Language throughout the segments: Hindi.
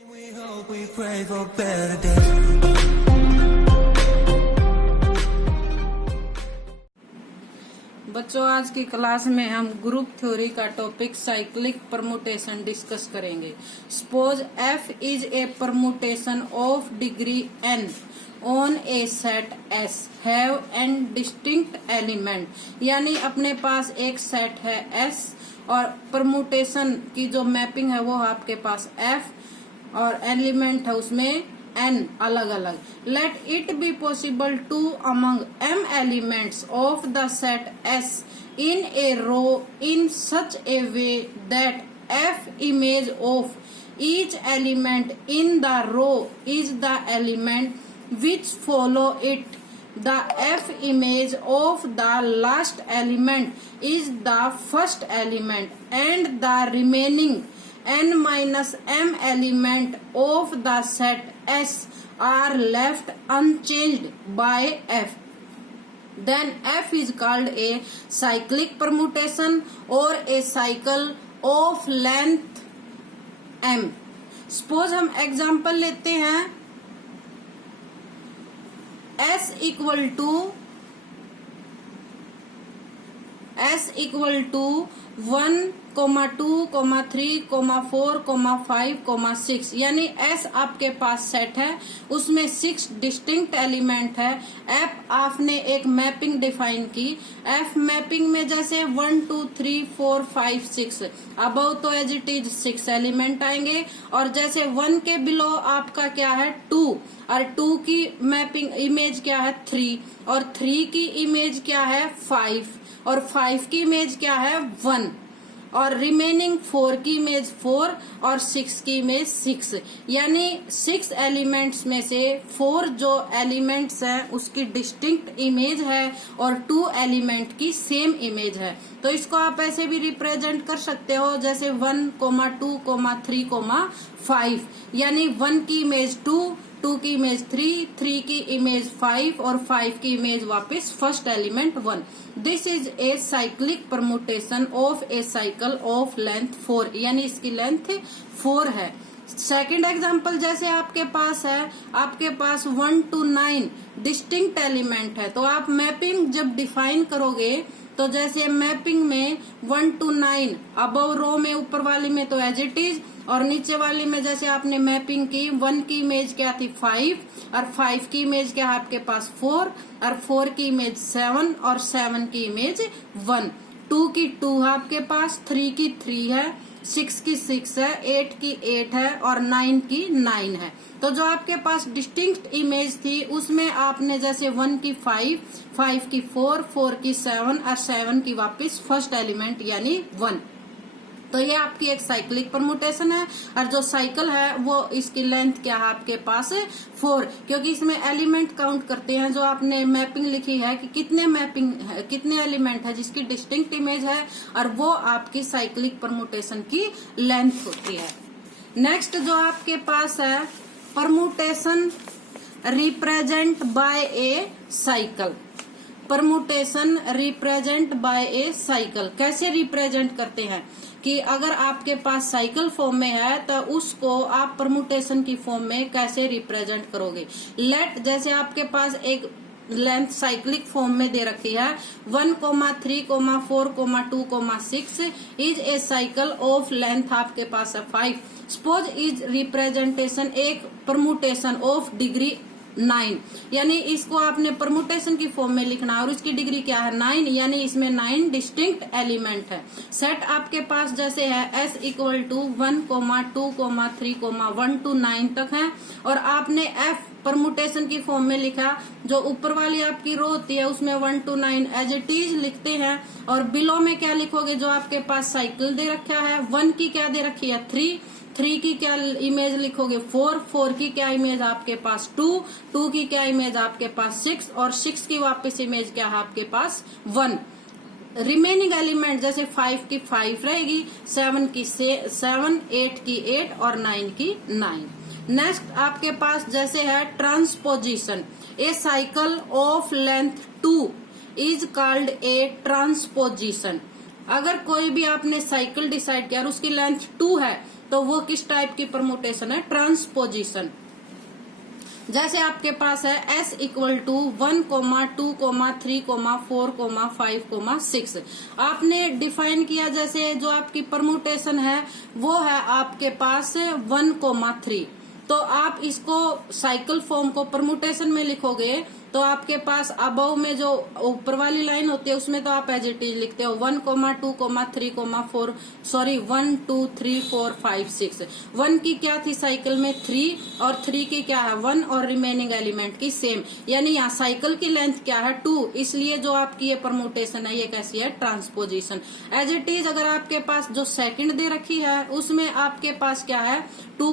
We hope we pray for better days. बच्चों, आज की क्लास में हम ग्रुप थ्योरी का टॉपिक साइक्लिक परमुटेशन डिस्कस करेंगे। Suppose F is a permutation of degree n on A set S have an distinct element, यानी अपने पास एक सेट है S और परमुटेशन की जो मैपिंग है वो आपके पास F और एलिमेंट है उसमें n अलग अलग। Let it be possible to among m elements of the set S in a row in such a way that f image of each element in the row is the element which follow it. The f image of the last element is the first element and the remaining n minus m element of the set S are left unchanged by f. Then f is called a cyclic permutation or a cycle of length m. Suppose हम एग्जाम्पल लेते हैं S इक्वल टू 1, 2, 3, 4, 5, 6, यानी S आपके पास सेट है, उसमें 6 डिस्टिंक्ट एलिमेंट है। F आपने एक मैपिंग डिफाइन की। F मैपिंग में जैसे 1, 2, 3, 4, 5, 6 अबव तो एज इट इज 6 एलिमेंट आएंगे, और जैसे 1 के बिलो आपका क्या है 2, और 2 की मैपिंग इमेज क्या है 3, और 3 की इमेज क्या है 5, और 5 की इमेज क्या है 1, और रिमेनिंग 4 की इमेज 4 और 6 की इमेज 6, यानी 6 एलिमेंट्स में से 4 जो एलिमेंट्स हैं उसकी डिस्टिंक्ट इमेज है और 2 एलिमेंट की सेम इमेज है। तो इसको आप ऐसे भी रिप्रेजेंट कर सकते हो जैसे 1, 2, 3, 5, यानी 1 की इमेज 2 की इमेज 3 की इमेज 5 और 5 की इमेज वापस first element 1। This is a cyclic permutation of A cycle of length 4, यानी इसकी लेंथ 4 है। सेकेंड एग्जाम्पल जैसे आपके पास 1 to 9 डिस्टिंक्ट एलिमेंट है, तो आप मैपिंग जब डिफाइन करोगे तो जैसे मैपिंग में 1 to 9 अबव रो में ऊपर वाली में तो एज इट इज, और नीचे वाली में जैसे आपने मैपिंग की 1 की इमेज क्या थी 5, और 5 की इमेज क्या है आपके पास 4, और 4 की इमेज 7 और 7 की इमेज 1, 2 की 2 है आपके पास, 3 की 3 है, 6 की 6 है, 8 की 8 है और 9 की 9 है। तो जो आपके पास डिस्टिंक्ट इमेज थी उसमें आपने जैसे 1 की 5 की 4 की 7 और 7 की वापस फर्स्ट एलिमेंट यानी 1। तो ये आपकी एक साइक्लिक परमुटेशन है, और जो साइकिल है वो इसकी लेंथ क्या है आपके पास 4, क्योंकि इसमें एलिमेंट काउंट करते हैं। जो आपने मैपिंग लिखी है कि कितने एलिमेंट है जिसकी डिस्टिंक्ट इमेज है, और वो आपकी साइक्लिक परमुटेशन की लेंथ होती है। नेक्स्ट जो आपके पास है permutation represent by A cycle. Permutation represent by A cycle कैसे रिप्रेजेंट करते हैं कि अगर आपके पास साइकिल फॉर्म में है तो उसको आप परमुटेशन की फॉर्म में कैसे रिप्रेजेंट करोगे। लेट जैसे आपके पास एक लेंथ साइक्लिक फॉर्म में दे रखी है 1, 3, 4, 2, 6 is a cycle of length आपके पास है 5। सपोज इज रिप्रेजेंटेशन एक परमुटेशन ऑफ डिग्री 9, यानी इसको आपने परमुटेशन की फॉर्म में लिखना है और उसकी डिग्री क्या है 9, यानी इसमें 9 डिस्टिंक्ट एलिमेंट है। सेट आपके पास जैसे है S इक्वल टू 1, 2, 3, 1 to 9 तक है, और आपने F परमुटेशन की फॉर्म में लिखा। जो ऊपर वाली आपकी रो होती है उसमें 1 to 9 एज इट इज लिखते हैं, और बिलो में क्या लिखोगे जो आपके पास साइकिल दे रखा है 1 की क्या दे रखी है 3 की क्या इमेज लिखोगे 4 की क्या इमेज आपके पास 2 की क्या इमेज आपके पास 6, और 6 की वापस इमेज क्या है आपके पास 1। रिमेनिंग एलिमेंट जैसे 5 की 5 रहेगी, 7 की 7, 8 की 8 और 9 की 9। नेक्स्ट आपके पास जैसे है transposition. A cycle of length 2 is called a transposition. अगर कोई भी आपने साइकिल डिसाइड किया और उसकी लेंथ 2 है तो वो किस टाइप की परमुटेशन है? ट्रांसपोजिशन। जैसे आपके पास है S इक्वल टू 1, 2, 3, 4, 5, 6। आपने डिफाइन किया जैसे जो आपकी परमुटेशन है वो है आपके पास 1, 3। तो आप इसको साइकिल फॉर्म को परमुटेशन में लिखोगे तो आपके पास अबव में जो ऊपर वाली लाइन होती है उसमें तो आप एज इट इज लिखते हो 1, 2, 3, 4 सॉरी 1, 2, 3, 4, 5, 6। 1 की क्या थी साइकिल में? 3 और 3 की क्या है? 1 और रिमेनिंग एलिमेंट की सेम, यानी यहाँ साइकिल की लेंथ क्या है? 2। इसलिए जो आपकी ये परमुटेशन है ये कैसी है? ट्रांसपोजिशन। एज इट इज अगर आपके पास जो सेकंड दे रखी है उसमें आपके पास क्या है? 2,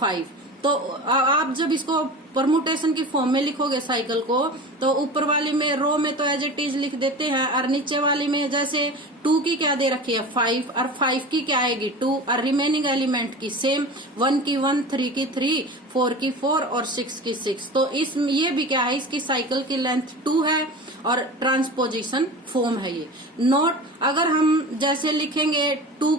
5। तो आप जब इसको परमुटेशन की फॉर्म में लिखोगे साइकिल को तो ऊपर वाली में रो में तो एज इट इज लिख देते हैं और नीचे वाली में जैसे 2 की क्या दे रखी है? 5 और 5 की क्या आएगी? 2 और रिमेनिंग एलिमेंट की सेम 1 की 1, 3 की 3, 4 की 4 और 6 की 6। तो ये भी क्या है? इसकी साइकिल की लेंथ 2 है और ट्रांसपोजिशन फॉर्म है ये। नोट, अगर हम जैसे लिखेंगे 2,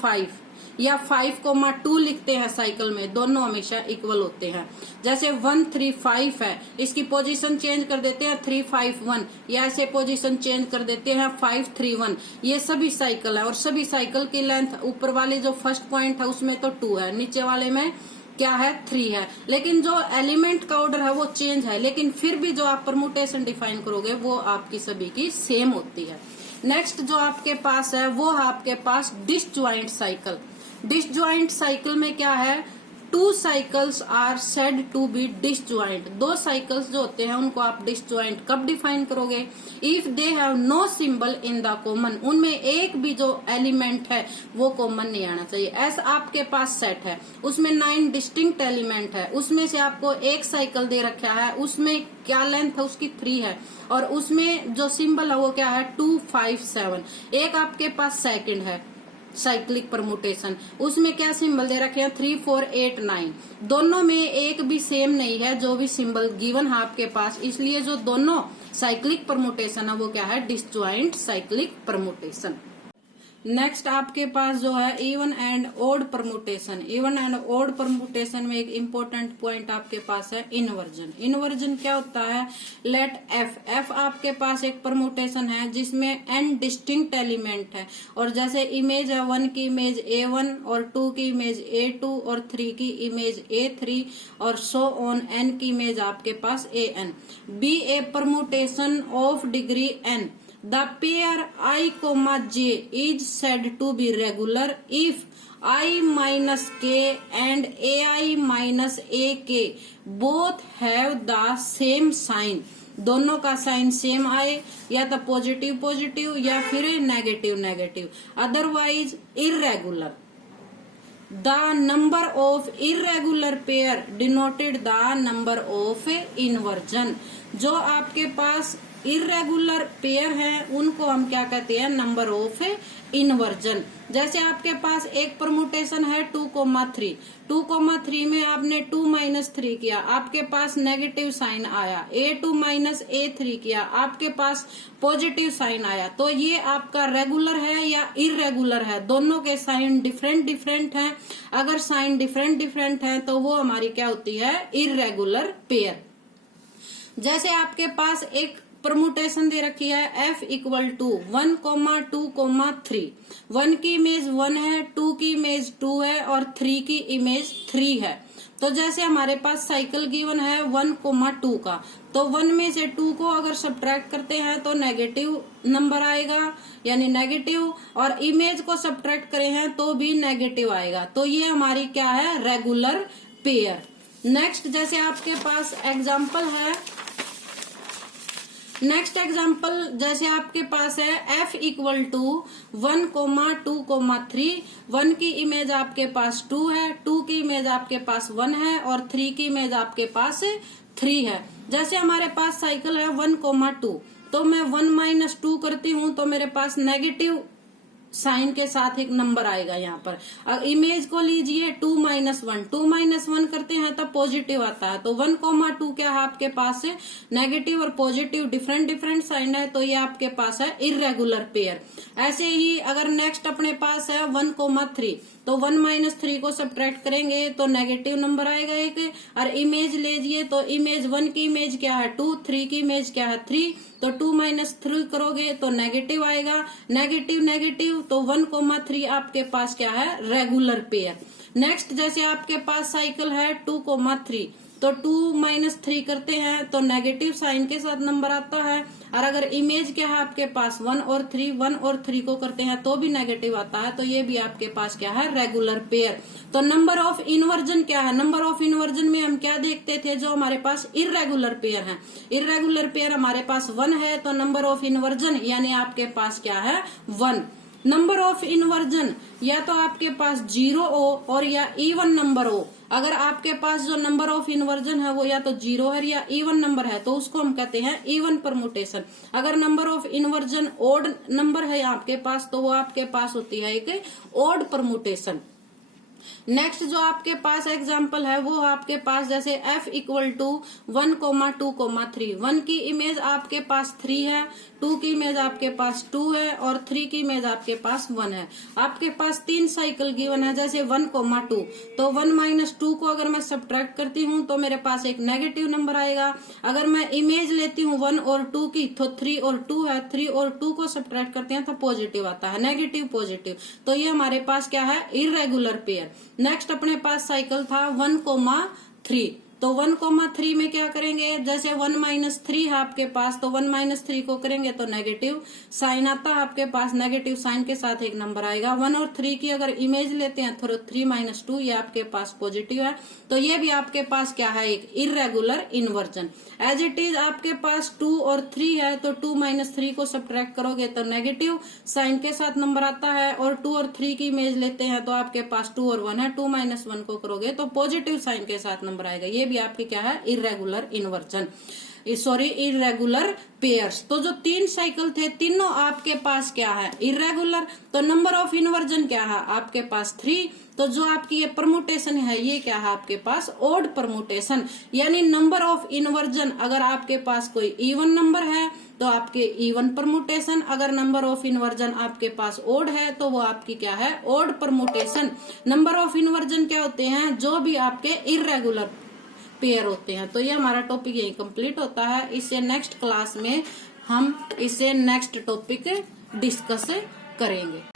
5 या 5, 2 लिखते हैं साइकिल में, दोनों हमेशा इक्वल होते हैं। जैसे 1, 3, 5 है, इसकी पोजीशन चेंज कर देते हैं 3, 5, 1, या ऐसे पोजीशन चेंज कर देते हैं 5, 3, 1। ये सभी साइकिल है और सभी साइकिल की लेंथ ऊपर वाले जो फर्स्ट पॉइंट है उसमें तो 2 है, नीचे वाले में क्या है? 3 है। लेकिन जो एलिमेंट का ऑर्डर है वो चेंज है, लेकिन फिर भी जो आप परमुटेशन डिफाइन करोगे वो आपकी सभी की सेम होती है। नेक्स्ट जो आपके पास है वो है आपके पास डिसजॉइंट साइकिल। डिसजॉइंट साइकिल में क्या है? 2 cycles are said to be disjoint. 2 cycles जो होते हैं उनको आप डिसजॉइंट कब डिफाइन करोगे? If they have no symbol in the common, उनमें एक भी जो एलिमेंट है वो कॉमन नहीं आना चाहिए। ऐसा आपके पास सेट है, उसमें 9 डिस्टिंक्ट एलिमेंट है, उसमें से आपको एक साइकिल दे रखा है, उसमें क्या लेंथ है? उसकी 3 है और उसमें जो सिंबल है वो क्या है? 2, 5, 7। एक आपके पास सेकंड है साइक्लिक परमुटेशन, उसमें क्या सिंबल दे रखे हैं? 3, 4, 8, 9। दोनों में एक भी सेम नहीं है जो भी सिंबल गिवन है आपके पास, इसलिए जो दोनों साइक्लिक परमुटेशन है वो क्या है? Disjoint cyclic permutation. नेक्स्ट आपके पास जो है even and odd permutation. Even and odd permutation में एक इम्पोर्टेंट पॉइंट आपके पास है इनवर्जन। इनवर्जन क्या होता है? लेट एफ आपके पास एक परमुटेशन है जिसमें n डिस्टिंक्ट एलिमेंट है और जैसे इमेज है 1 की इमेज A1 और 2 की इमेज A2 और 3 की इमेज A3 और सो ऑन n की इमेज आपके पास AN। Be a permutation of degree n, the pair I, j is said to be regular if I minus k and ai minus ak both have the same sign। दोनों का साइन सेम आए, या तो पॉजिटिव पॉजिटिव या फिर negative negative, otherwise irregular. The number of irregular pair denoted the number of inversion। जो आपके पास इरेगुलर पेयर हैं उनको हम क्या कहते हैं? Number of inversion. जैसे आपके पास एक परमुटेशन है 2, 3। 2, 3 में आपने 2 - 3 किया, आपके पास नेगेटिव साइन आया। A2 - A3 किया, आपके पास पॉजिटिव साइन आया। तो ये आपका रेगुलर है या इरेगुलर है? दोनों के साइन डिफरेंट डिफरेंट हैं। अगर साइन डिफरेंट डिफरेंट है तो वो हमारी क्या होती है? Irregular pair. जैसे आपके पास एक परमुटेशन दे रखी है f इक्वल टू 1, 2, 3। 1 की इमेज 1 है, 2 की इमेज 2 है और 3 की इमेज 3 है। तो जैसे हमारे पास साइकिल गिवन है 1, 2 का, तो 1 में से 2 को अगर सब्ट्रैक्ट करते हैं तो नेगेटिव नंबर आएगा, यानी नेगेटिव, और इमेज को सब्ट्रैक्ट करे हैं तो भी नेगेटिव आएगा। तो ये हमारी क्या है? Regular pair. नेक्स्ट जैसे आपके पास एग्जाम्पल है, नेक्स्ट एग्जाम्पल जैसे आपके पास है f इक्वल टू 1, 2, 3। 1 की इमेज आपके पास 2 है, 2 की इमेज आपके पास 1 है और 3 की इमेज आपके पास 3 है। जैसे हमारे पास साइकिल है 1, 2, तो मैं 1 - 2 करती हूँ तो मेरे पास नेगेटिव साइन के साथ एक नंबर आएगा यहाँ पर। अब इमेज को लीजिए 2 - 1, 2 - 1 करते हैं तब पॉजिटिव आता है, तो 1,2 क्या है आपके पास है नेगेटिव और पॉजिटिव डिफरेंट साइन है, तो ये आपके पास है इर्रेगुलर पेयर। ऐसे ही अगर नेक्स्ट अपने पास है 1,3, तो 1 - 3 को सब्ट्रैक्ट करेंगे तो नेगेटिव नंबर आएगा एक। और इमेज लीजिए तो इमेज 1 की इमेज क्या है 2, 3 की इमेज क्या है 3, तो 2 - 3 करोगे तो नेगेटिव आएगा, नेगेटिव तो 1,3 आपके पास क्या है रेगुलर पेयर। नेक्स्ट जैसे आपके पास साइकिल है 2,3, तो 2 - 3 करते हैं तो नेगेटिव साइन के साथ नंबर आता है। और अगर इमेज क्या है आपके पास 1 और 3 को करते हैं तो भी नेगेटिव आता है, तो ये भी आपके पास क्या है रेगुलर पेयर। तो नंबर ऑफ इन्वर्जन क्या है, नंबर ऑफ इन्वर्जन में हम क्या देखते थे जो हमारे पास इर्रेगुलर पेयर है, इर्रेगुलर पेयर हमारे पास 1 है, तो नंबर ऑफ इन्वर्जन यानी आपके पास क्या है 1। नंबर ऑफ इन्वर्जन या तो आपके पास 0 हो और या इवन नंबर हो। अगर आपके पास जो नंबर ऑफ इन्वर्जन है वो या तो 0 है या इवन नंबर है तो उसको हम कहते हैं इवन परमुटेशन। अगर number of inversion odd number है आपके पास तो वो आपके पास होती है एक ओड परमुटेशन। नेक्स्ट जो आपके पास एग्जांपल है वो आपके पास जैसे f = 1,2,3, 1 की इमेज आपके पास 3 है, 2 की इमेज आपके पास 2 है और 3 की इमेज आपके पास 1 है। आपके पास 3 साइकिल गिवन है जैसे 1,2, तो 1 - 2 को अगर मैं सब्ट्रैक्ट करती हूँ तो मेरे पास एक नेगेटिव नंबर आएगा। अगर मैं इमेज लेती हूँ 1 और 2 की तो 3 और 2 है, 3 और 2 को सब्ट्रैक्ट करते हैं तो पॉजिटिव आता है, नेगेटिव पॉजिटिव, तो ये हमारे पास क्या है इर्रेगुलर पेयर। नेक्स्ट अपने पास साइकिल था 1,3, तो 1,3 में क्या करेंगे जैसे 1 - 3 है आपके पास, तो 1 - 3 को करेंगे तो नेगेटिव साइन आता है आपके पास, नेगेटिव साइन के साथ एक नंबर आएगा। 1 और 3 की अगर इमेज लेते हैं तो 3 - 2 ये आपके पास पॉजिटिव है, तो ये भी आपके पास क्या है एक irregular inversion. As it is आपके पास 2 और 3 है, तो 2 - 3 को सब्ट्रैक्ट करोगे तो नेगेटिव साइन के साथ नंबर आता है, और 2 और 3 की इमेज लेते हैं तो आपके पास 2 और 1 है, 2 - 1 को करोगे तो पॉजिटिव साइन के साथ नंबर आएगा। ये भी आपकी क्या है irregular inversion, sorry irregular pairs. तो जो 3 साइकिल थे तीनों आपके पास क्या है इर्रेगुलर। तो नंबर ऑफ इन्वर्जन क्या है आपके पास 3, तो जो आपकी ये परमुटेशन है ये क्या है आपके पास ओड परमुटेशन, यानी नंबर ऑफ इन्वर्जन अगर आपके पास कोई इवन नंबर है तो आपके इवन परमुटेशन, अगर नंबर ऑफ इन्वर्जन आपके पास ओड है तो वो आपकी क्या है odd permutation. Number of inversion क्या होते हैं जो भी आपके इर्रेगुलर पेयर होते हैं। तो ये हमारा टॉपिक यही कंप्लीट होता है। इससे नेक्स्ट क्लास में हम इसे नेक्स्ट टॉपिक डिस्कस करेंगे।